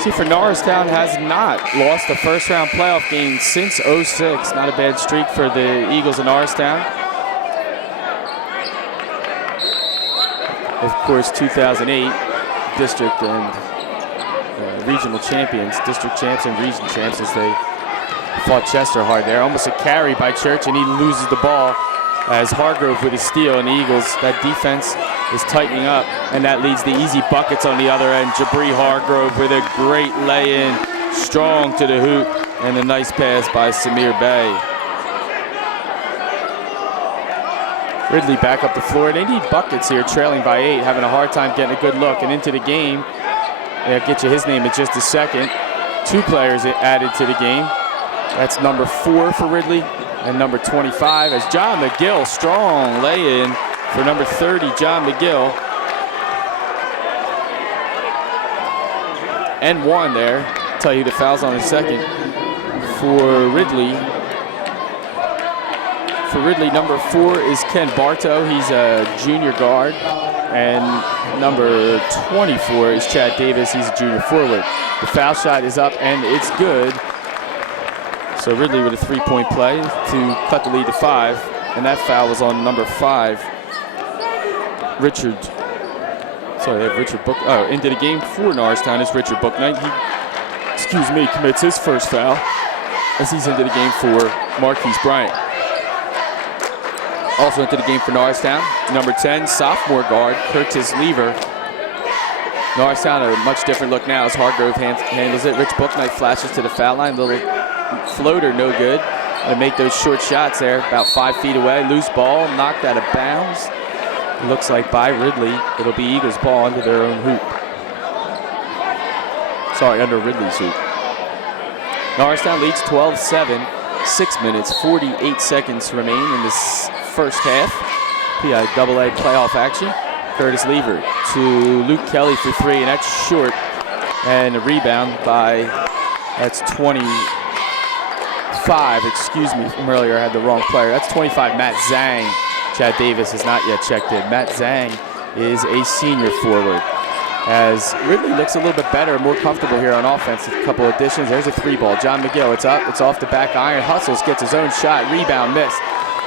See, for Norristown has not lost a first-round playoff game since '06. Not a bad streak for the Eagles of Norristown. Of course, 2008 district and regional champions, district champs and region champs, as they fought Chester hard there. Almost a carry by Church, and he loses the ball as Hargrove with a steal, and the Eagles, that defense is tightening up, and that leads the easy buckets on the other end. Jabri Hargrove with a great lay-in, strong to the hoop, and a nice pass by Samir Bey. Ridley back up the floor. They need buckets here, trailing by 8, having a hard time getting a good look. And into the game, I'll get you his name in just a second. 2 players added to the game. That's number 4 for Ridley and number 25 as John McGill, strong lay-in for number 30, John McGill. And 1 there. I'll tell you the fouls on in a second. For Ridley, number 4 is Ken Bartow. He's a junior guard. And number 24 is Chad Davis. He's a junior forward. The foul shot is up, and it's good. So Ridley with a 3-point play to cut the lead to 5. And that foul was on number 5, Richard. Sorry, they have Richard Book. Oh, into the game for Norristown is Richard Booknight. He, commits his first foul as he's into the game for Marquise Bryant. Also into the game for Norristown, number 10, sophomore guard, Curtis Lever. Norristown, a much different look now as Hargrove handles it. Rich Booknight flashes to the foul line. Little floater, no good. To make those short shots there, about 5 feet away. Loose ball, knocked out of bounds. It looks like by Ridley. It'll be Eagles ball under their own hoop. Sorry, under Ridley's hoop. Norristown leads 12-7. 6 minutes, 48 seconds remain in this first half. PI AA playoff action. Curtis Lever to Luke Kelly for 3, and that's short. And a rebound by, that's 25, excuse me, from earlier I had the wrong player. That's 25, Matt Zhang. Chad Davis has not yet checked in. Matt Zhang is a senior forward. As Ridley looks a little bit better, more comfortable here on offense. A couple additions. There's a 3 ball. John McGill, it's up. It's off the back iron. Hustles, gets his own shot. Rebound missed.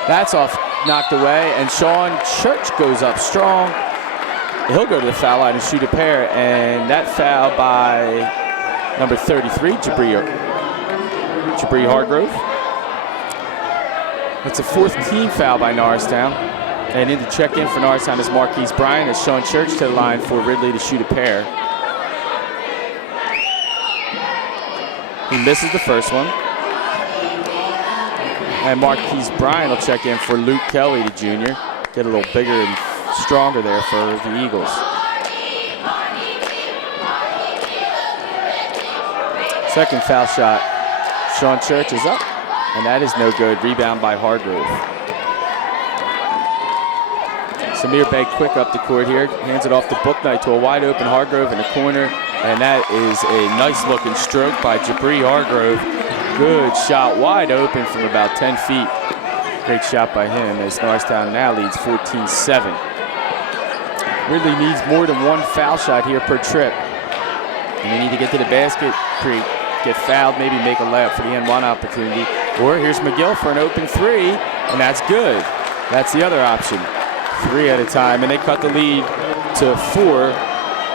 That's off, knocked away. And Sean Church goes up strong. He'll go to the foul line and shoot a pair. And that foul by number 33, Jabri Hargrove. That's a 4th team foul by Norristown. And in to check in for Norristown is Marquise Bryant as Sean Church to the line for Ridley to shoot a pair. He misses the first one. And Marquise Bryant will check in for Luke Kelly, the junior. Get a little bigger and stronger there for the Eagles. Second foul shot. Sean Church is up, and that is no good. Rebound by Hargrove. Samir Bey quick up the court here, hands it off to Booknight to a wide open Hargrove in the corner, and that is a nice looking stroke by Jabri Hargrove. Good shot, wide open from about 10 feet. Great shot by him as Norristown now leads 14-7. Ridley needs more than 1 foul shot here per trip. And they need to get to the basket, get fouled, maybe make a layup for the N1 opportunity. Or here's McGill for an open 3, and that's good. That's the other option. 3 at a time, and they cut the lead to 4.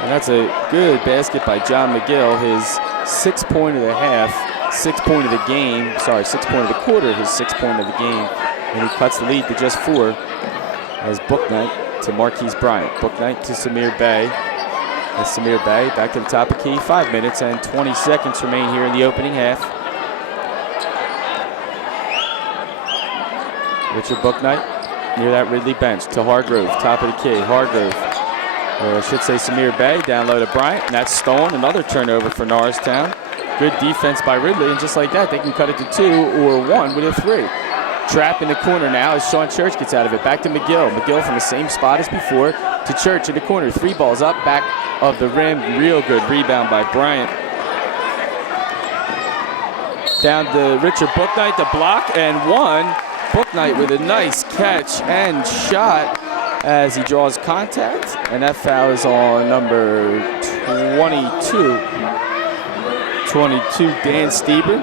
And that's a good basket by John McGill, his 6th point of the half, 6th point of the game, sorry, 6th point of the quarter, his 6th point of the game. And he cuts the lead to just 4 as Booknight to Marquise Bryant. Booknight to Samir Bey. As Samir Bey back to the top of key. 5 minutes and 20 seconds remain here in the opening half. Richard Booknight near that Ridley bench to Hargrove, top of the key. Hargrove, or I should say Samir Bey, down low to Bryant, and that's stolen. Another turnover for Norristown. Good defense by Ridley, and just like that, they can cut it to 2 or 1 with a 3. Trap in the corner now as Sean Church gets out of it. Back to McGill. McGill from the same spot as before to Church in the corner. 3 balls up, back of the rim. Real good rebound by Bryant. Down to Richard Booknight, the block, and 1. Booknight with a nice catch and shot as he draws contact. And that foul is on number 22. 22, Dan Stieber,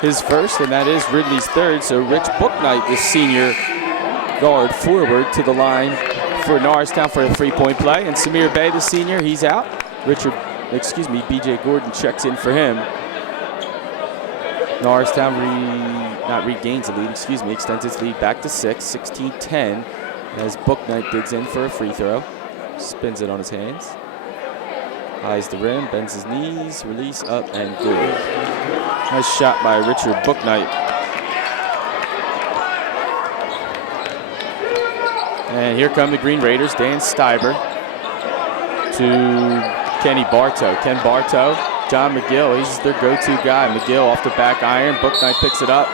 his first, and that is Ridley's third. So Rich Booknight, the senior guard forward, to the line for Norristown for a three-point play. And Samir Bey, the senior, he's out. BJ Gordon checks in for him. Norristown regains the lead, extends its lead back to 16-10, as Booknight digs in for a free throw. Spins it on his hands. Eyes the rim, bends his knees, release, up, and good. Nice shot by Richard Booknight. And here come the Green Raiders. Dan Stieber to Kenny Bartow. Ken Bartow, John McGill, he's their go-to guy. McGill off the back iron. Booknight picks it up.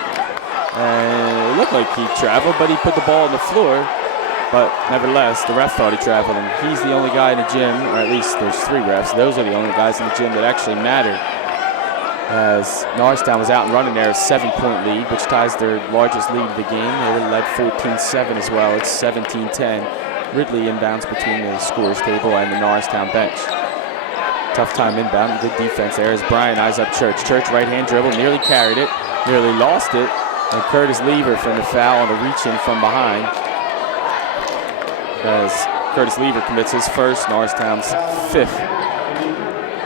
And it looked like he traveled, but he put the ball on the floor. But nevertheless, the ref thought he traveled him. He's the only guy in the gym, or at least there's 3 refs. Those are the only guys in the gym that actually matter. As Norristown was out and running there, a 7-point lead, which ties their largest lead of the game. They were led 14-7 as well. It's 17-10. Ridley inbounds between the scorers table and the Norristown bench. Tough time inbound, good defense there as Brian eyes up Church. Church right-hand dribble, nearly carried it, nearly lost it. And Curtis Lever from the foul on the reach-in from behind. As Curtis Lever commits his first, Norristown's 5th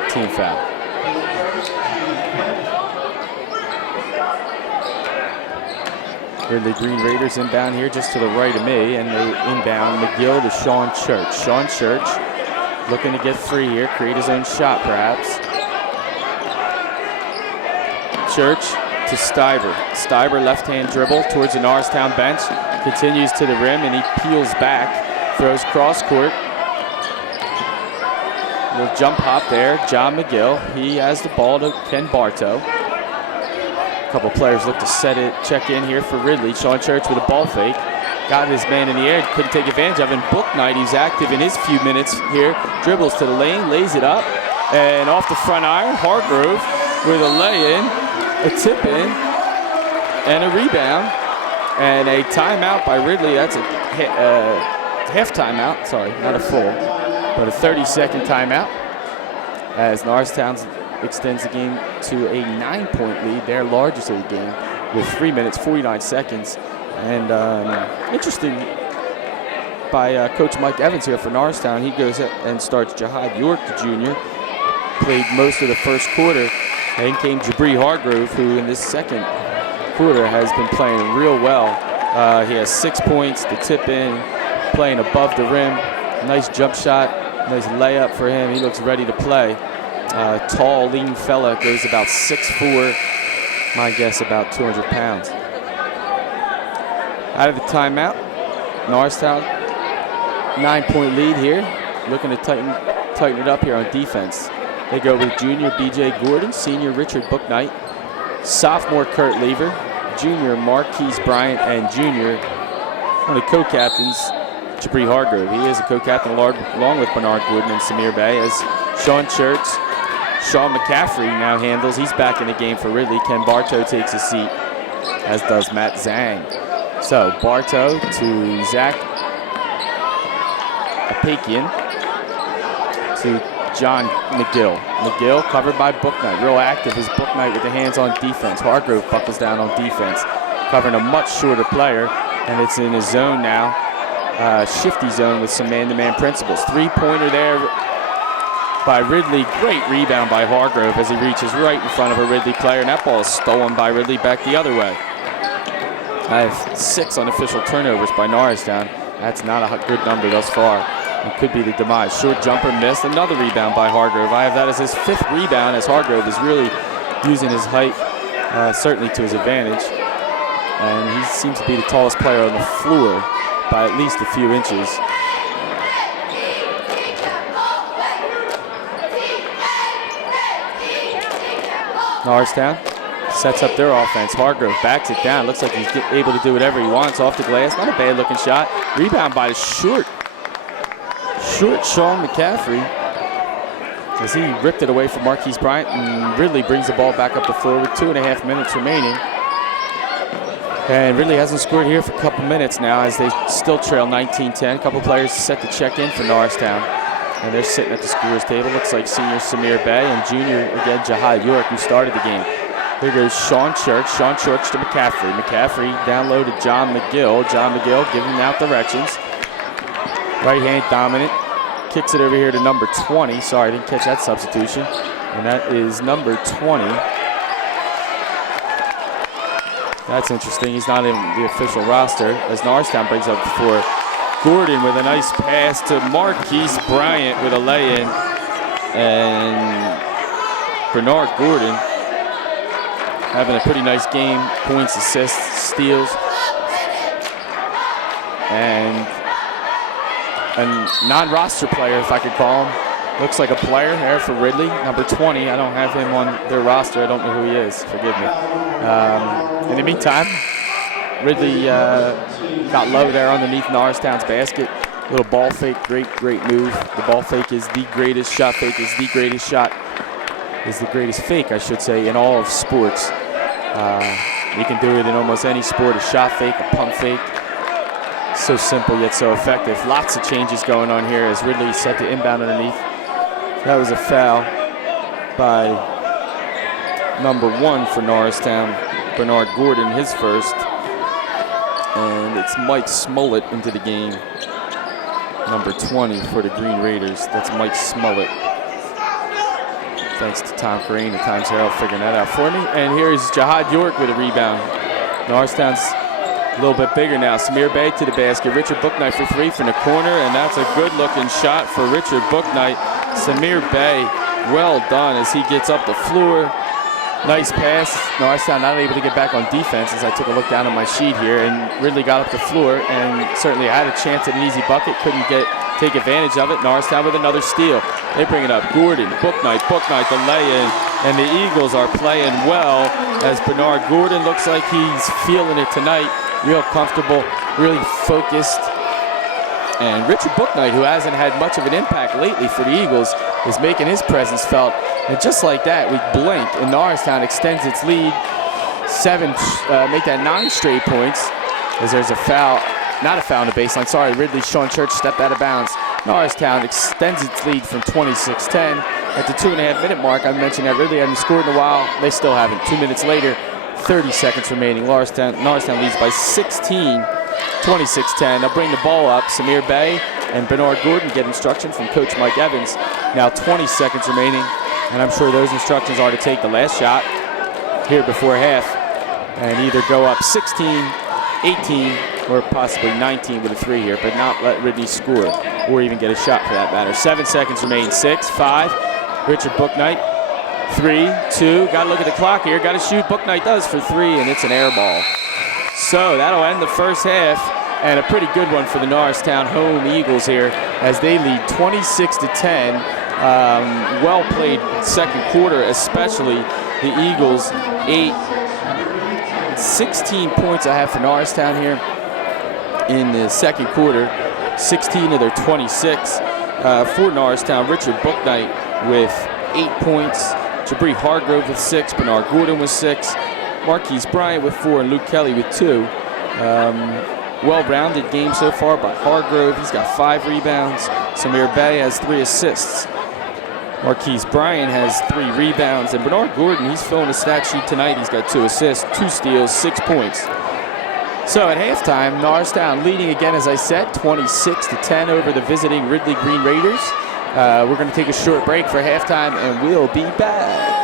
team foul. Here the Green Raiders inbound here just to the right of me, and they inbound McGill to Sean Church. Sean Church looking to get free here, create his own shot perhaps. Church to Stieber. Stieber left-hand dribble towards the Norristown bench, continues to the rim, and he peels back. Throws cross court. Little jump hop there. John McGill. He has the ball to Ken Bartow. A couple players look to set it, check in here for Ridley. Sean Church with a ball fake. Got his man in the air, couldn't take advantage of it. And Booknight, he's active in his few minutes here. Dribbles to the lane, lays it up. And off the front iron, Hargrove with a lay-in, a tip-in, and a rebound. And a timeout by Ridley. That's a half timeout, sorry, not a full, but a 30-second timeout as Norristown extends the game to a 9-point lead, their largest of the game, with 3 minutes, 49 seconds. And interesting by Coach Mike Evans here for Norristown. He goes and starts Jihad York, the junior, played most of the first quarter. Then came Jabri Hargrove, who in this second quarter has been playing real well. He has 6 points, the tip in, playing above the rim. Nice jump shot, nice layup for him. He looks ready to play. Tall, lean fella, goes about 6'4", my guess about 200 pounds. Out of the timeout, Norristown, 9-point lead here. Looking to tighten it up here on defense. They go with junior BJ Gordon, senior Richard Booknight, sophomore Kurt Lever, junior Marquise Bryant, and junior, one of the co-captains, Jabri Hargrove. He is a co-captain along with Bernard Gordon and Samir Bey, as Sean Church, Sean McCaffrey now handles. He's back in the game for Ridley. Ken Bartow takes a seat, as does Matt Zhang. So Bartow to Zach Apakian to John McGill. McGill covered by Booknight. Real active is Booknight with the hands on defense. Hargrove buckles down on defense, covering a much shorter player, and it's in a zone now. Shifty zone with some man-to-man principles. 3-pointer there by Ridley. Great rebound by Hargrove as he reaches right in front of a Ridley player, and that ball is stolen by Ridley back the other way. I have 6 unofficial turnovers by Norristown. That's not a good number thus far. It could be the demise. Short jumper missed. Another rebound by Hargrove. I have that as his 5th rebound, as Hargrove is really using his height certainly to his advantage. And he seems to be the tallest player on the floor by at least a few inches. Norristown sets up their offense. Hargrove backs it down. Looks like he's able to do whatever he wants off the glass. Not a bad looking shot. Rebound by the short Sean McCaffrey, as he ripped it away from Marquise Bryant, and Ridley brings the ball back up the floor with 2.5 minutes remaining. And Ridley hasn't scored here for a couple minutes now, as they still trail 19-10. A couple players set to check in for Norristown. And they're sitting at the scorer's table. Looks like senior Samir Bey and junior, again, Jahad York, who started the game. Here goes Sean Church. Sean Church to McCaffrey. McCaffrey down low to John McGill. John McGill giving out directions. Right hand dominant. Kicks it over here to number 20. Sorry, I didn't catch that substitution. And that is number 20. That's interesting. He's not in the official roster as Norristown brings up for Gordon with a nice pass to Marquise Bryant with a lay-in. And Bernard Gordon having a pretty nice game. Points, assists, steals. And a non-roster player, if I could call him. Looks like a player there for Ridley, number 20. I don't have him on their roster. I don't know who he is. Forgive me. In the meantime, Ridley got low there underneath Norristown's basket. Little ball fake, great move. The ball fake is the greatest shot fake, is the greatest shot, is the greatest fake, I should say, in all of sports. You can do it in almost any sport, a shot fake, a pump fake. So simple yet so effective. Lots of changes going on here as Ridley set to inbound underneath. That was a foul by number 1 for Norristown, Bernard Gordon, his first. And it's Mike Smollett into the game. Number 20 for the Green Raiders. That's Mike Smollett. Thanks to Tom Crane and Times Herald figuring that out for me. And here is Jahad York with a rebound. Norristown's a little bit bigger now. Samir Bey to the basket. Richard Booknight for 3 from the corner, and that's a good-looking shot for Richard Booknight. Samir Bey, well done as he gets up the floor. Nice pass. Norristown not able to get back on defense as I took a look down at my sheet here, and Ridley got up the floor and certainly had a chance at an easy bucket. Couldn't take advantage of it. Norristown with another steal. They bring it up. Gordon, Booknight the lay-in, and the Eagles are playing well as Bernard Gordon looks like he's feeling it tonight. Real comfortable, really focused. And Richard Booknight, who hasn't had much of an impact lately for the Eagles, is making his presence felt. And just like that, we blink, and Norristown extends its lead. Make that 9 straight points, as there's a foul, not a foul on the baseline, sorry, Ridley, Sean Church stepped out of bounds. Norristown extends its lead from 26-10. At the 2.5-minute mark, I mentioned that Ridley hadn't scored in a while. They still haven't. 2 minutes later, 30 seconds remaining. Norristown leads by 16, 26-10. They'll bring the ball up. Samir Bey and Bernard Gordon get instruction from Coach Mike Evans. Now 20 seconds remaining, and I'm sure those instructions are to take the last shot here before half and either go up 16, 18, or possibly 19 with a 3 here, but not let Ridley score or even get a shot for that matter. 7 seconds remain. 6, 5. Richard Booknight. 3, 2. Got to look at the clock here. Got to shoot. Booknight does for 3, and it's an air ball. So that'll end the first half, and a pretty good one for the Norristown home Eagles here as they lead 26-10. Well played second quarter, especially the Eagles. 16 points I have for Norristown here in the second quarter. 16 of their 26 for Norristown. Richard Booknight with 8 points. Jabri Hargrove with 6. Bernard Gordon with 6. Marquise Bryant with 4 and Luke Kelly with 2. Well-rounded game so far by Hargrove. He's got 5 rebounds. Samir Bey has 3 assists. Marquise Bryant has 3 rebounds. And Bernard Gordon, he's filling the stat sheet tonight. He's got 2 assists, 2 steals, 6 points. So at halftime, Norristown leading again, as I said, 26-10 over the visiting Ridley Green Raiders. We're going to take a short break for halftime, and we'll be back.